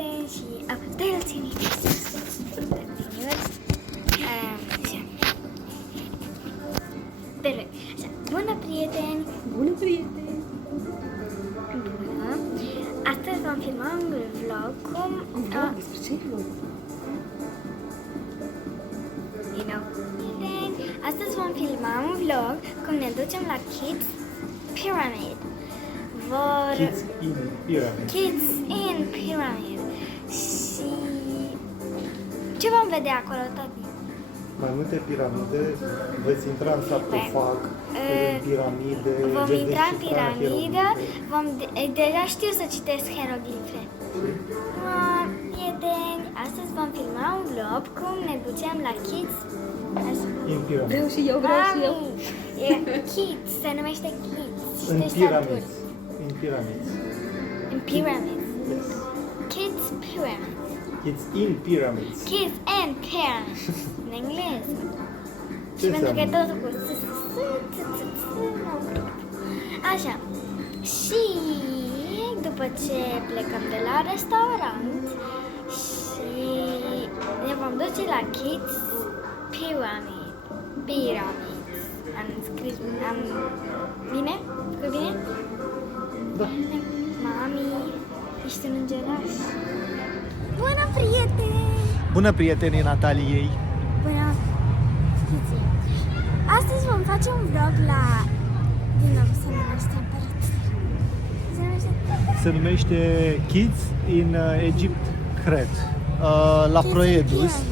prieteni și bună prieteni! Bună prieteni! Bună! Astăzi vom filma un vlog cum... Despre ce e vlog? Astăzi vom filma un vlog cum ne ducem la Kids Pyramid. Kids in Pyramid. Kids in Pyramid. Și ce vom vedea acolo, Tati? Mai multe piramide, veți intra în sarcofag, în piramide, Vom veți intra în descifra piramidă, hieroglife. deja știu să citesc hieroglife. Prieteni, astăzi vom filma un vlog cum ne ducem la Kids In Pyramid. Vreau și eu, vreau și eu. Kids, se numește Kids. În Știi piramid. satul? In Pyramid. În Pyramid. Yes. Kids Pyramid. Kids in Pyramids. Kids and Pyramid. În engleză. Ce Și pentru că e înseamnă? totul cu Așa. Și după ce plecăm de la restaurant și ne vom duce la Kids Pyramid. Am scris, bine? Cu bine? Da. Mami, ești un îngeraș. Bună, prieteni! Bună prietenii Nataliei! Bună, Chiții! Astăzi vom face un vlog la... Din nou, să numește apărut. Se numește Kids in Egypt, cred. La Proedus.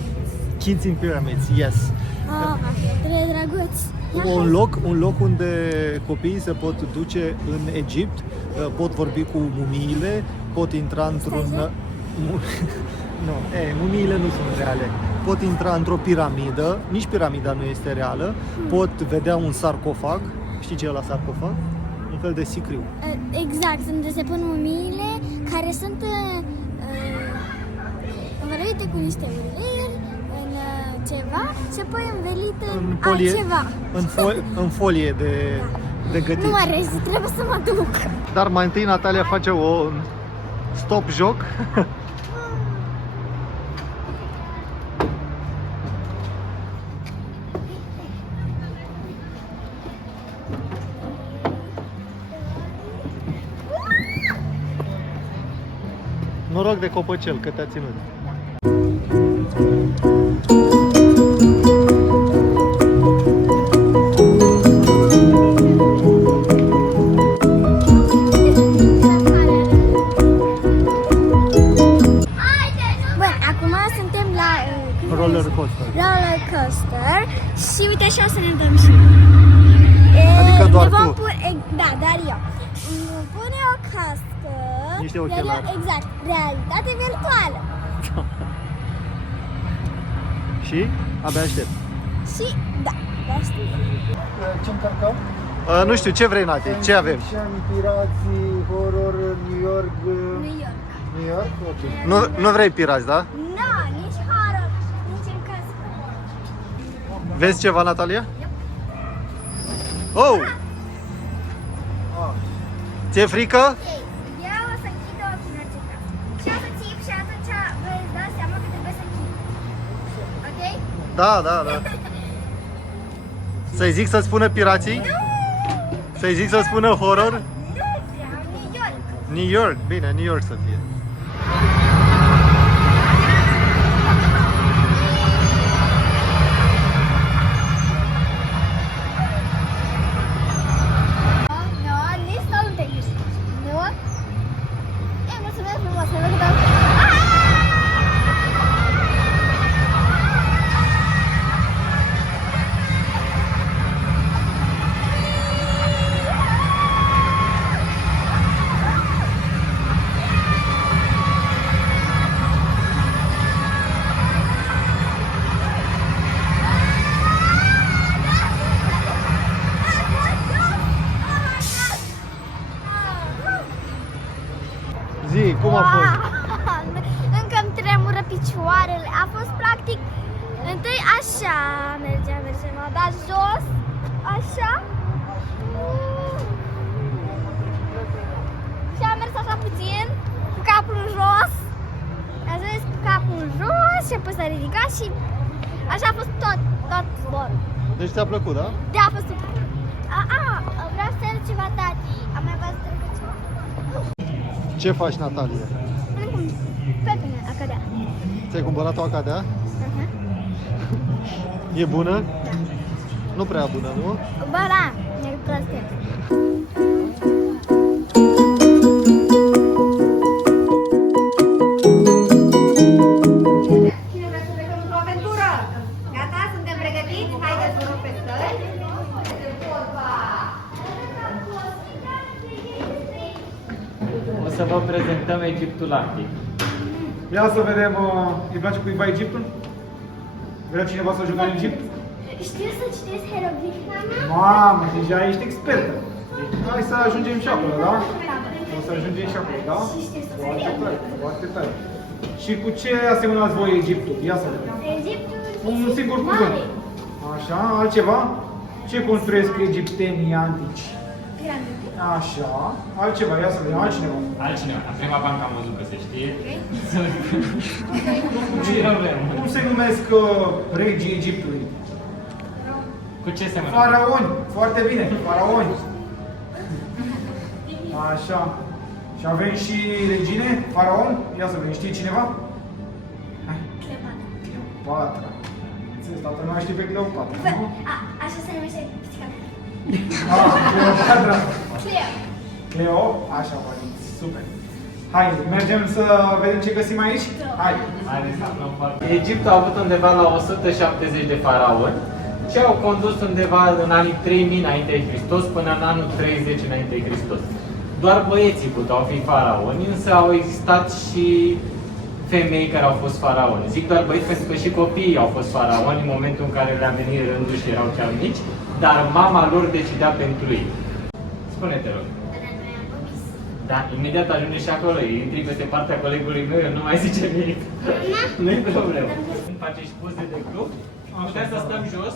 Kids in Pyramids, yes. Trei drăguți! Un loc unde copiii se pot duce în Egipt, pot vorbi cu mumiile, pot intra într-un... mumiile nu sunt reale. Pot intra într-o piramidă, nici piramida nu este reală, pot vedea un sarcofag, știi ce e la sarcofag? Un fel de sicriu. Exact, unde se pun mumiile care sunt învăluite cu niște uleiuri în ceva și apoi învelite în altceva. În folie de gătit. Nu mă rezi, trebuie să mă duc. Dar mai întâi Natalia face un stop joc. Noroc de copăcel, că te-a ținut. Bun, acum suntem la Roller coaster. roller coaster și uite așa o să ne dăm și Adică doar ne vom tu. Da, doar eu. Vom pune o cască. Niște ochelari. Exact, realitate virtuală. Și? Abia aștept. Și da, știu. Ce încărcăm? Nu știu, ce vrei, Nati? Ce avem? Pirații, horror, New York. New York. New York? Ok. Nu vrei pirați, da? Nu, nici horror, nici în cască. Vezi ceva, Natalia? Oh! Ți-e frică? Eu o să închid ochii în orice caz. Și o să țip și atunci vă dați seama că trebuie să închid. Ok? Da. Să-i zic să spună pirații? Să-i zic să spună horror? Nu vreau New York. New York, bine, New York să fie. Nu, nici să nu te gândi. Nu? E, mulțumesc frumos, să văd că... Zi, cum a fost? Încă îmi tremură picioarele. A fost practic întâi așa, mergeam, am dat jos, așa. Și am mers așa puțin, cu capul în jos. și apoi s-a ridicat și așa a fost tot zborul. Deci ți-a plăcut, da? Da, a fost super. Vreau să arăt ceva tati. Am mai văzut ceva. Ce faci, Natalie? Mănânc un pepene, acadea. Ți-ai cumpărat o acadea? Uh-huh. E bună? Da. Nu prea bună, nu? Ba da, mi-a plăcut. Cine vrea să plecăm într-o aventură? Gata? Suntem pregătiți? Haideți, vă rog, pe scări. O să vă prezentăm Egiptul Antic. Ia să vedem, îi place cuiva Egiptul? Vrea cineva să ajungă în Egipt? Știu să citesc hieroglifi, mama? Mamă, deja ești expertă. Hai să ajungem și acolo, da? O să ajungem și acolo, da? Și știu să Foarte tare, foarte tare. Și cu ce asemănați voi Egiptul? Ia să vedem. Egiptul Un singur cuvânt. Așa, altceva? Ce construiesc egiptenii antici? Piramide. Așa, altceva, ia să vedem, altcineva. Altcineva. La prima bancă am văzut că se știe. Ce avem? Cum se numesc regii Egiptului? Cu ce semănă? Faraoni, foarte bine, faraoni. Așa. Și avem și regine, faraon. Ia să vedem, știe cineva? Hai. Cleopatra. Înțeles, toată lumea știe pe Cleopatra, nu? Așa se numește pisica mea. Cleopatra. Cleo. Cleo, așa, părinți, super. Hai, mergem să vedem ce găsim aici? Hai. Haideți să aflăm foarte. Egiptul a avut undeva la 170 de faraoni și au condus undeva în anii 3000 înainte de Hristos până în anul 30 înainte de Hristos. Doar băieții puteau fi faraoni, însă au existat și femei care au fost faraoni. Zic doar băieți pentru că și copiii au fost faraoni în momentul în care le-a venit rândul și erau chiar mici, dar mama lor decidea pentru ei. Spune-te, rog. Da, imediat ajunge și acolo, intri peste partea colegului meu, eu nu mai zice nimic. Nu-i problemă. Face și poze de grup, putem să stăm jos.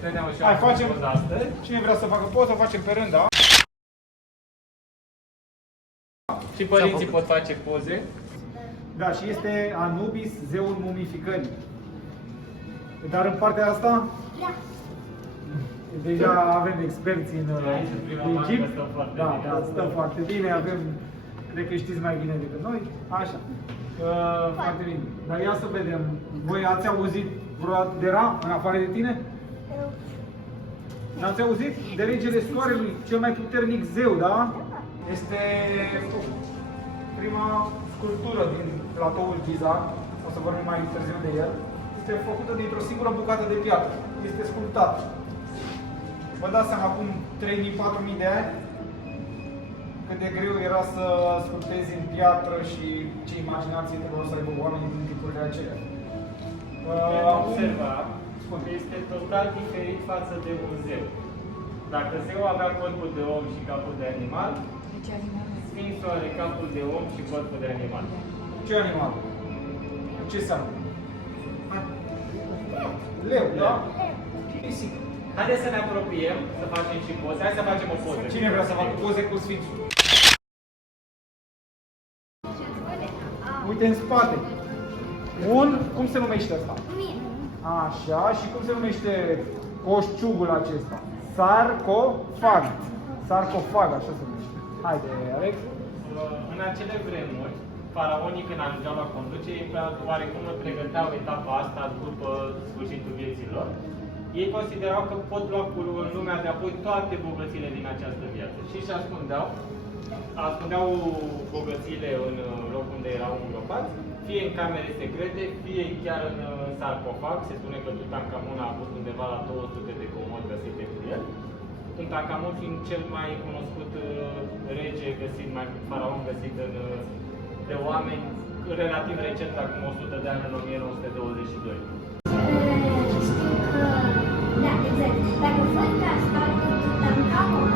Credeam și eu Hai, am facem. poză astăzi. Cine vrea să facă poză, facem pe rând, da? Și părinții pot face poze. Da, și este Anubis, zeul mumificării. Dar în partea asta, Da. deja avem experți în Aici, în prima bancă, Egipt. stăm foarte Da, bine. da, stăm foarte bine, avem, cred că știți mai bine decât noi. Așa. Foarte bine. Dar ia să vedem, voi ați auzit vreodată de Ra, în afară de tine? N-ați auzit? De regele Soarelui, cel mai puternic zeu, da? Este prima sculptură din platoul Giza, o să vorbim mai târziu de el. Este făcută dintr-o singură bucată de piatră. Este sculptat. Vă dați seama acum 3.000-4.000 de ani cât de greu era să sculptezi în piatră și ce imaginație trebuia să aibă oamenii din tipurile acelea. Putem observa că este total diferit față de un zeu. Dacă zeul avea corpul de om și capul de animal, Sfinxul are capul de om și corpul de animal. Ce animal? Ce înseamnă? Leu, da? Pisică. Haideți să ne apropiem, să facem și poze. Hai să facem o poză. Cine vrea să facă poze cu Sfinxul? Uite în spate. Cum se numește ăsta? Mie. Așa, și cum se numește coșciugul acesta? Sarcofag. Sarcofag, așa se numește. Haide, Alex. În acele vremuri, faraonii când ajungeau la conducere, ei oarecum pregăteau etapa asta după sfârșitul vieții lor. Ei considerau că pot lua cu lumea de apoi toate bogățiile din această viață și își ascundeau bogățiile în locul unde erau îngropați, fie în camere secrete, fie chiar în sarcofag. Se spune că Tutankamon a avut undeva la 200 de comori găsite cu el. Tutankamon fiind cel mai cunoscut rege găsit, mai faraon găsit de oameni relativ recent, acum 100 de ani, în 1922. Da, exact. Dacă fac asta, Tutankamon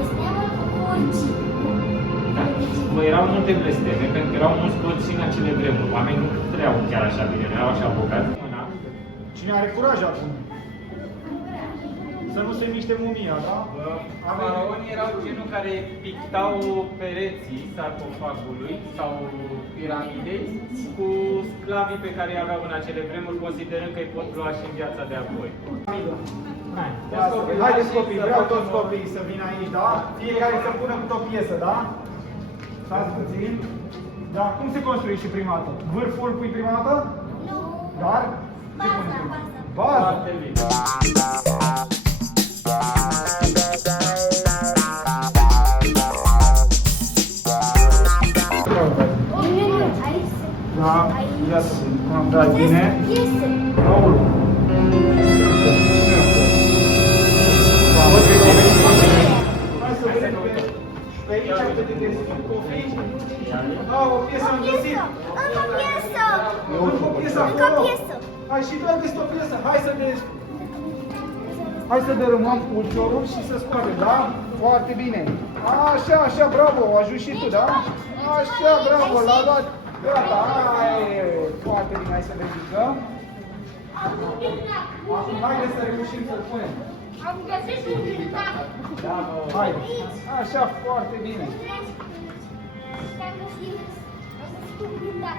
este Conci. Da. Erau multe blesteme, pentru că erau mulți toți și în acele vremuri. Oamenii nu trăiau chiar așa bine, nu erau așa bogați. Cine are curaj acum? Să nu se miște mumia, da? Faraonii erau genul care pictau pereții sarcofagului sau piramidei cu sclavii pe care îi aveau în acele vremuri, considerând că îi pot lua și în viața de apoi. Haideți copii, vreau toți copiii să vină aici, da? Fiecare să pună câte o piesă, da? Stați puțin. Da, cum se construiește prima dată? Vârful pui prima dată? Nu. Dar? Ce pune prima? Baza. Foarte bine. Aici se... Da, ia să vedem cum am dat bine. Piese. Raul. Hai să vedem pe aici am de descris copii. Da, o piesă am găsit. Încă o piesă. Încă o piesă Încă o acolo. piesă. Hai și tu ai găsit o piesă. Hai să dărâmăm ulciorul și să scoatem, da? Foarte bine. Așa, așa, bravo, ajuns și tu, da? Așa, bravo, l-a luat. Gata, hai, foarte bine, hai să ridicăm. Acum haideți să reușim să-l punem. Am găsit un pintac. Hai, așa, foarte bine. Am găsit un pintac.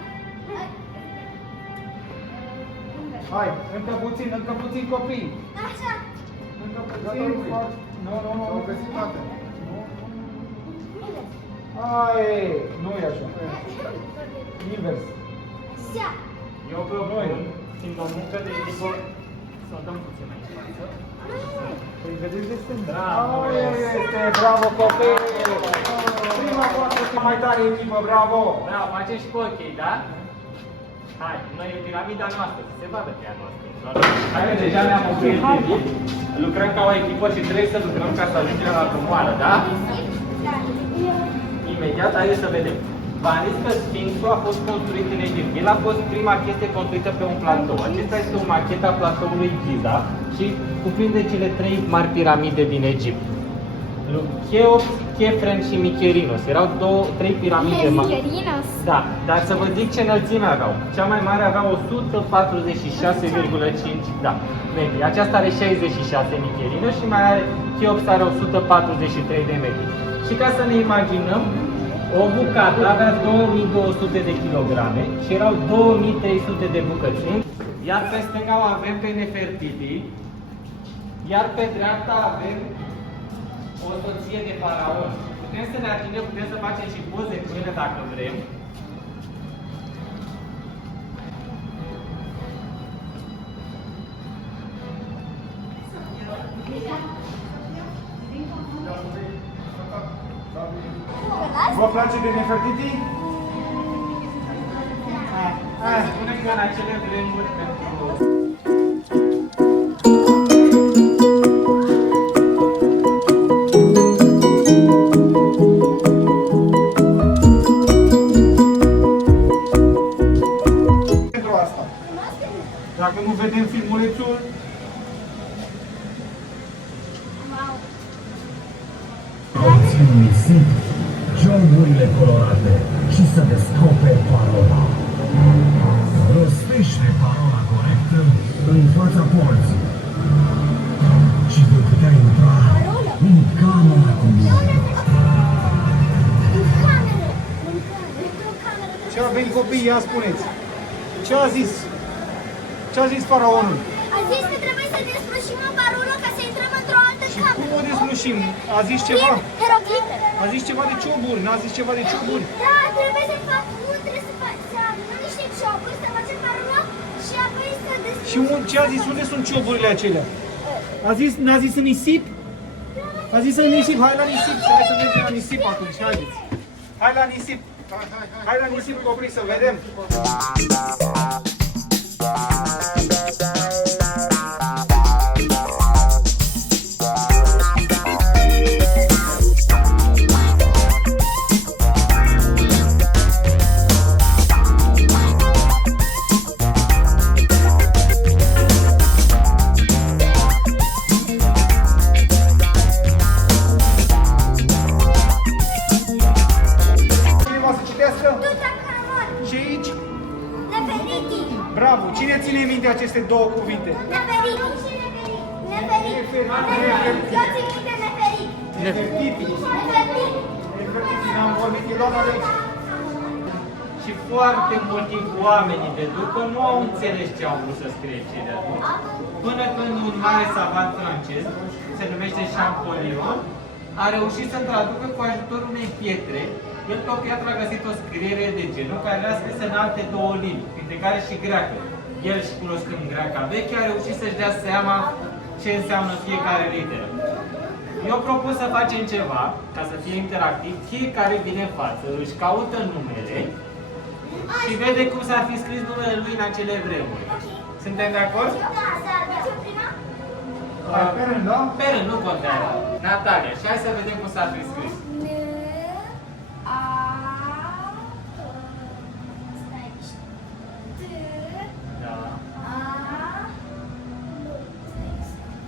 Hai, încă puțin copii. Așa. Încă puțin. Nu, am găsit toate. Hai, nu e așa. Invers. Așa. Eu propun, fiind o muncă de echipă, să o dăm puțin mai în față. Păi vedeți de stânga. Bravo! Este, bravo copii! Prima parte mai tare echipă, bravo! Bravo, facem și cu ochii, da? Hai, noi e piramida noastră, se vadă pe ea noastră. Hai, deja ne-am oprit de zi. Lucrăm ca o echipă și trebuie să lucrăm ca să ajungem la comoară, da? Imediat, haideți să vedem. V-am zis că Sfinxul a fost construit în Egipt. El a fost prima chestie construită pe un platou. Acesta este o machetă a platoului Giza și cuprinde cele 3 mari piramide din Egipt. Cheops, Chefren și Micherinos. Erau 3 piramide mari. Micherinos? Da, dar să vă zic ce înălțime aveau. Cea mai mare avea 146,5 metri. Aceasta are 66 Micherinos și mai are Cheops are 143 de metri. Și ca să ne imaginăm, o bucată avea 2200 de kilograme și erau 2300 de bucățini. Iar pe stânga o avem pe Nefertiti, iar pe dreapta avem o soție de faraon. Putem să ne atingem, putem să facem și poze cu ele dacă vrem. Vă place de Nefertiti? Spune că în acele vremuri pentru... Pentru asta. Dacă nu vedem filmulețul, Copți în nisip, geamurile colorate și să descoperi parola. Rostește parola corectă în fața porții și vei putea intra în camera cu mine. ce avem copii, ia spuneți. Ce a zis? Ce a zis faraonul? A zis că trebuie să deslușim o parolă ca să intrăm într-o altă Și cameră. cum o deslușim? A zis ceva? Hieroglife. A zis ceva de cioburi, n-a zis ceva de cioburi. Da, trebuie să fac, trebuie să fac, să adunăm niște cioburi, să facem parolă și apoi să deslușim. Și ce a zis? Unde sunt cioburile acelea? A zis, n-a zis în nisip? A zis în nisip, hai la nisip, hai să mergem la nisip atunci, haideți. Hai la nisip. Hai la nisip, copii, să vedem. Cineva să citească? Tutankhamon. Și aici? Nefertiti. Bravo! Cine ține minte aceste două cuvinte? Nefertiti. Nefertiti. Eu țin minte Neferit. Nefertiti. Nefertiti, ne-am vorbit, e doamna de aici. Și foarte mulți oameni de după nu au înțeles ce au vrut să scrie cei de atunci. Până când un mare savant francez, se numește Champollion, a reușit să traducă cu ajutorul unei pietre. El pe o piatră a găsit o scriere de genul care era scrisă în alte două limbi, printre care și greacă. El, și cunoscând greaca veche, a reușit să-și dea seama ce înseamnă fiecare literă. Eu propun să facem ceva, ca să fie interactiv, fiecare vine în față, își caută numele și vede cum s-ar fi scris numele lui în acele vremuri. Suntem de acord? Da, să facem prima? Pe rând, da? Pe rând, nu contează. Natalia, și hai să vedem cum s-ar fi scris. Da.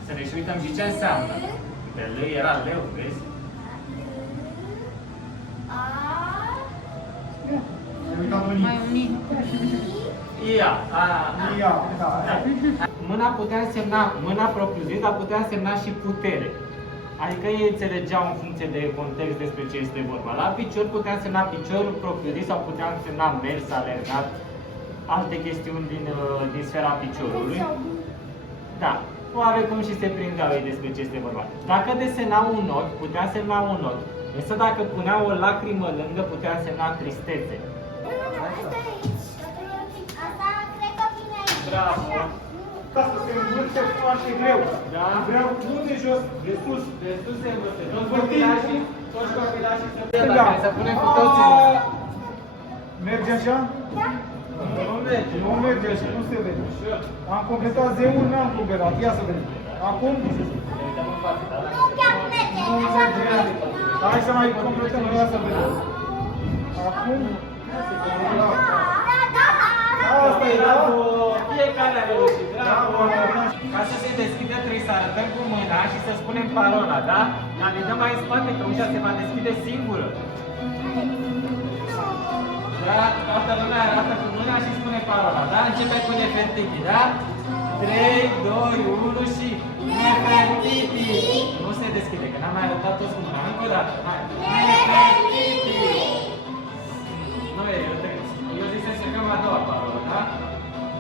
Să ne și uităm și ce înseamnă. Pe L era leu, vezi? Ne uitam unii. Ia. Ia, da. Mâna putea însemna, mâna propriu-zis, dar putea însemna și putere. Adică ei înțelegeau în funcție de context despre ce este vorba. La picior putea însemna piciorul propriu-zis sau putea însemna mers, alergat, alte chestiuni din sfera piciorului. Da, oarecum și se prindeau ei despre ce este vorba. Dacă desenau un ochi, putea însemna un ochi. Însă dacă puneau o lacrimă lângă, putea însemna tristețe. Asta e aici. Asta cred că vine aici. Bravo! Ca să se învârte foarte greu. Da? Vreau nu de jos, de sus. De sus se învârte. Toți Învârtim. copilașii să Da. să punem cu toții. Merge așa? Nu merge. Nu merge așa, nu se vede. Am completat zeul, n-am completat. Ia să vedem. Acum Nu chiar merge. nu Așa nu merge. merge. Hai să mai completăm, ia să vedem. Acum, da. Asta e, da? Bravo! Fiecare a reușit. Bravo! Bravo! Ca să se deschidă trebuie să arătăm cu mâna și să spunem parola, da? Dar ne dăm mai în spate că ușa se va deschide singură. Da? Toată lumea arată cu mâna și spune parola, da? Începe cu Nefertiti, da? 3, 2, 1 și Nefertiti! Nu se deschide, că n-am mai arătat toți cu mâna. Încă o dată. Hai! Nefertiti! Nu e, eu zic să încercăm a doua parolă, da?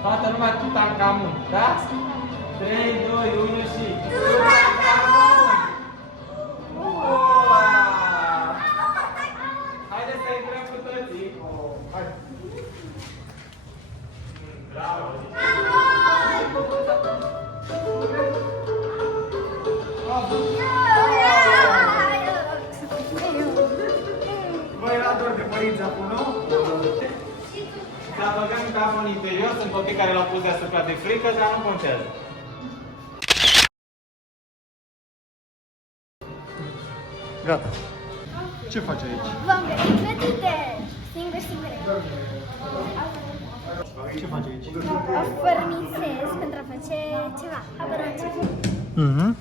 Toată lumea Tutankamun, da? 3, 2, 1 și... Tutankamun! Wow! Haideți să intrăm cu toții! Hai. Bravo! Băi, era doar de părinți acum, nu? S-a băgat capul în interior, sunt copii care l-au pus deasupra de frică, dar nu contează. Gata. Ce faci aici? V-am găsit clătite. Singur. Ce faci aici? O fărmisez pentru a face ceva. Habar n-am ce. Mhm.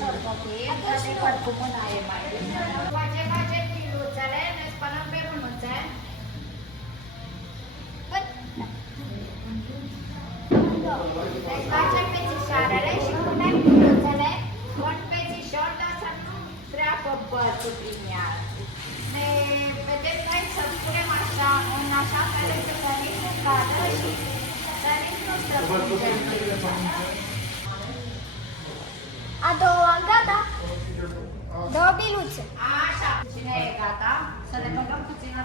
Adevăr, cu mâna e mai bine. Facem piluțele, ne spălăm pe mânuțe. Deci facem pețișoarele și punem piluțele. Un pețișor, dar să nu treacă bățul prin ea. Ne vedem noi să punem așa, în așa fel încât să nici nu cadă și să nici nu străpunge. A doua, gata. Două biluțe. Așa, cine e gata? Să le băgăm puțin la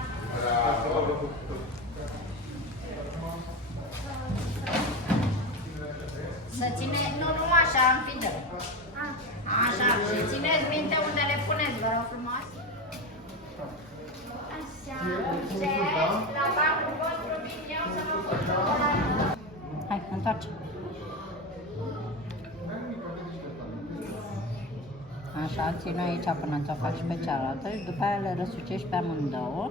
Să ține, nu așa, înfidă. Așa, și țineți minte unde le puneți, vă rog frumos. Așa, ce? La banul vostru vin eu să mă pun. Hai, întoarce. Așa, ține aici până ți-o faci pe cealaltă și după aia le răsucești pe amândouă.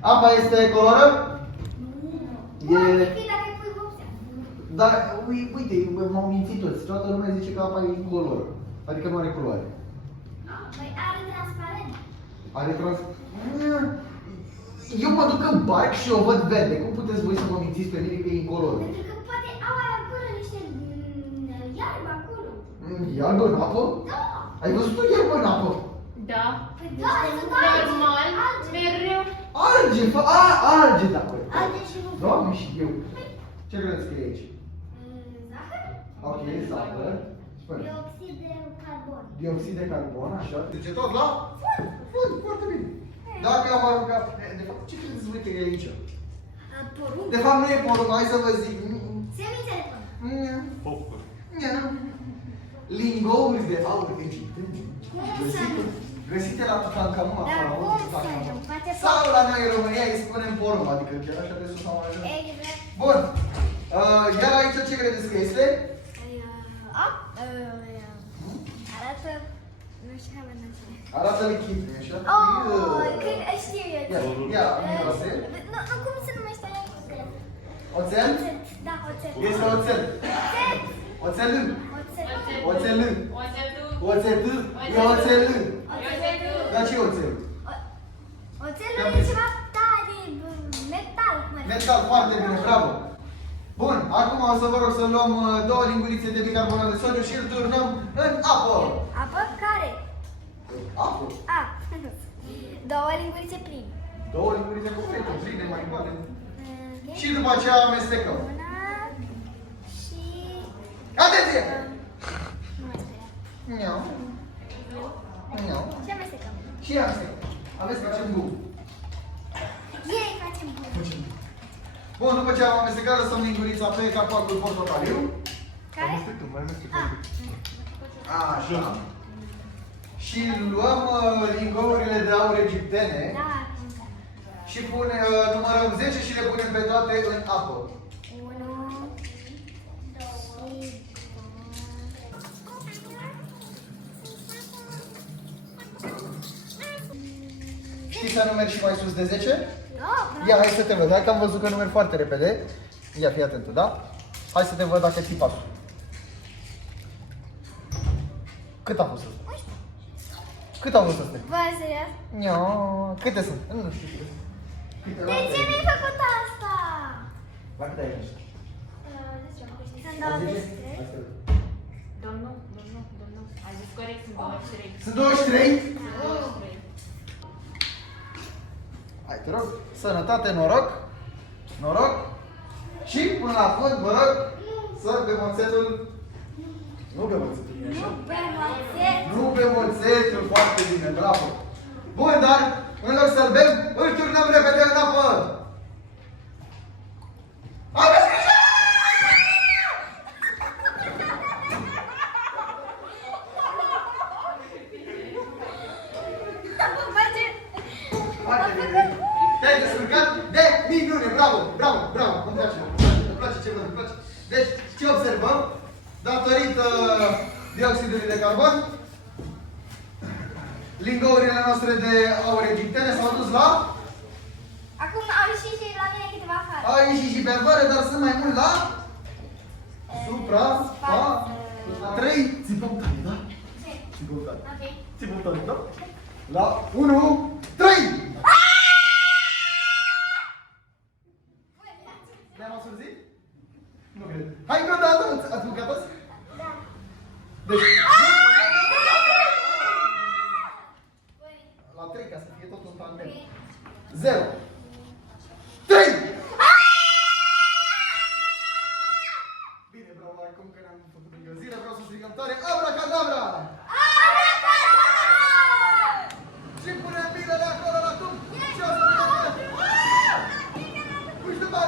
Apa este coloră? E... Dacă pui vopsea. Dar, uite, m-au mințit toți. Toată lumea zice că apa e incoloră. Adică nu are culoare. Păi are transparent. Are trans... Eu mă duc în parc și o văd verde. Cum puteți voi să mă mințiți pe mine că e incolor? Pentru că poate au acolo niște iarbă acolo. Iarbă în apă? Da. Ai văzut o iarbă în apă? Da. Păi da, sunt Normal, mereu. Alge, alge, da, corect. Alge și nu. Doamne, și eu. Ce vreți scrie aici? Zahăr? Ok, zahăr. Spune. Dioxid de carbon. Dioxid de carbon, așa. Zice tot la? Fund, foarte bine. Dacă am aruncat... De fapt, ce credeți voi că e aici? Porumb. De fapt, nu e porumb, hai să vă zic. Semințe de porumb. Focuri. Lingouri de aur egiptene. Cum Găsite la Tutankamon, Dar faraonul cum să Tutankamon. nu? Poate Sau la noi în România îi spunem porumb, adică chiar așa de sus am ajuns. Exact. Bun. Iar aici ce credeți că este? Arată... Nu știu care vă Arată lichid, nu-i așa? Oh, cred, știu eu. Ia, miroase. Nu, cum se numește aia? Oțel? Da, oțel. Este oțel. Oțel. Oțelân. Oțel. Oțelân. Oțetâ. E oțelân. Dar ce e oțel? Oțelul e ceva tare, metal. Metal, foarte bine, bravo. Bun, acum o să vă rog să luăm două lingurițe de bicarbonat de sodiu și îl turnăm în apă. Apă care? Apă. A, două lingurițe pline. Două lingurițe complete, pline, mai mare. Și după aceea amestecăm. Una și... Atenție! Nu mai speria. Miau. Miau. Și amestecăm. Și amestecăm. Amestecăm bun. Ei, facem bun. Bun, după ce am amestecat, lăsăm lingurița pe capacul portocaliu. Care? Așa. Și luăm lingourile de aur egiptene Da. și numărăm 10 și le punem pe toate în apă. 1 Știi să numeri și mai sus de 10? Da, Ia, hai să te văd. Hai că am văzut că numeri foarte repede. Ia, fii atentă, da? Hai să te văd dacă ții pasul. Cât a fost ăsta? Cât a fost ăsta? Bă, serios? Nio, câte sunt? Nu știu câte. De ce mi-ai făcut asta? La câte ai ajuns? Sunt 23. Domnul. Ai zis corect, sunt 23. Sunt 23? 23. Hai, te rog. Sănătate, noroc. Noroc. Și până la fund, vă rog, să bem oțetul. Nu bem oțetul, nu așa? Nu bem oțetul, foarte bine, bravo. Bun, dar în loc să-l bem, îl turnăm repede în apă. Aveți grijă! Foarte bine. Te-ai descurcat de minune, bravo, bravo, bravo, îmi place ce văd, îmi place. Deci, ce observăm? Datorită dioxidului de carbon, lingourile noastre de aur egiptene s-au dus la... Acum au ieșit și la mine câteva afară. Au ieșit și pe afară, dar sunt mai mult la... Supra... Pa... 3... Țipăm tare, da? Țipăm tare. Ok. Țipăm tare, da? La 1, 3! Ne-am asurzit? Nu cred. Hai încă o dată, ați mâncat azi? Da. Deci... La 3, ca să fie tot un tandem. 0. 3! Bine, bravo, acum că ne-am făcut încălzire, vreau să strigăm tare Abracadabra! Și punem bilele acolo la tub și o să vedem. Puși după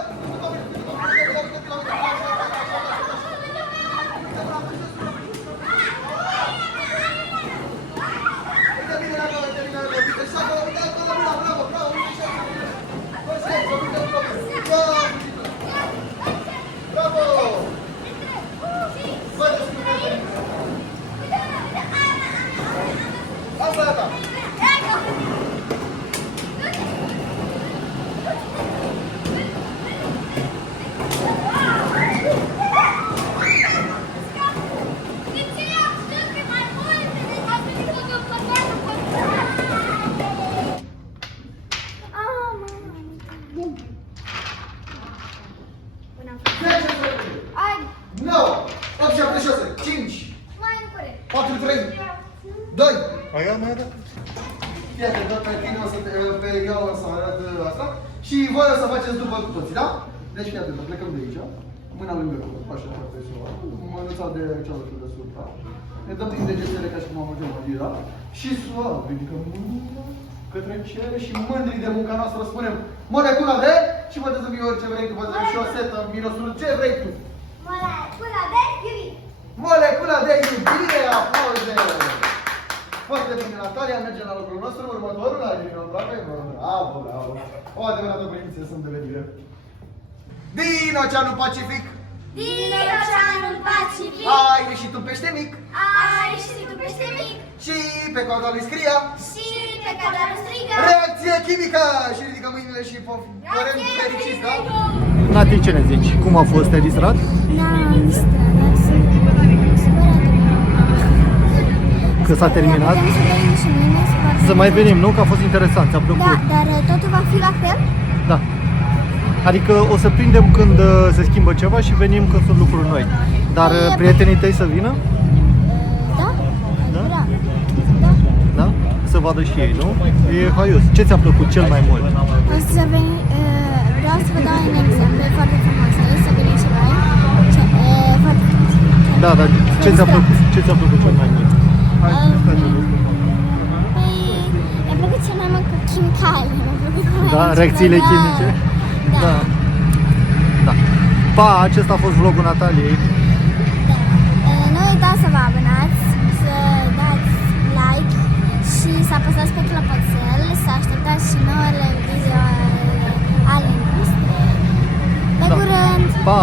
Bravo! 8, 7, 6, 5, Mai în curând. 4, 3, 2. Aia mai arată. Fii atent, pe tine o să pe eu o să arăt asta și voi o să faceți după cu toții, da? Deci fii atent, plecăm de aici, mâna lângă corp, așa foarte suave, mânuța de cealaltă de sus, da? Ne dăm prin degetele ca și cum am făcut, da? Și suave, ridicăm mâna către cer și mândri de munca noastră spunem molecula de și mă dezumi orice vrei tu, vă și o setă, mirosul, ce vrei tu? Molecula de iubire. Molecula de iubire, aplauze! Foarte bine, Natalia, mergem la locul nostru, următorul, la Irina Brave, bravo, bravo. O adevărată părinție sunt de venire. Din Oceanul Pacific, Din Oceanul Pacific ai ieșit un pește mic a ieșit un pește mic și pe coada lui scria și pe care îl strigă reacție chimică și ridică mâinile și părem fericiți, da? Nati, ce ne zici? Cum a fost? Te-ai distrat? N-am distrat, dar sunt supărată. Că s-a terminat? Putem să venim și mâine Să mai venim, nu? Că a fost interesant, ți-a plăcut? Da, dar totul va fi la fel? Da. Adică o să prindem când se schimbă ceva și venim când sunt lucruri noi. Dar prietenii tăi să vină? Da? Da? Da. Da. Da? Să vadă și ei, nu? E haios. Ce ți-a plăcut cel mai mult? O să veni, vreau să vă dau un exemplu foarte frumos. Să veni și voi. Foarte frumos. Da, dar ce ți-a plăcut? Ce ți-a plăcut cel mai mult? Păi, mi-a plăcut cel mai mult cu chimicale. Mi-a plăcut cum Da, era reacțiile ceva, chimice? Da. Da. Pa, acesta a fost vlogul Nataliei. Da. Nu uitați să vă abonați, să dați like și să apăsați pe clopoțel, să așteptați și noile video ale noastre. Pe curând! Pa!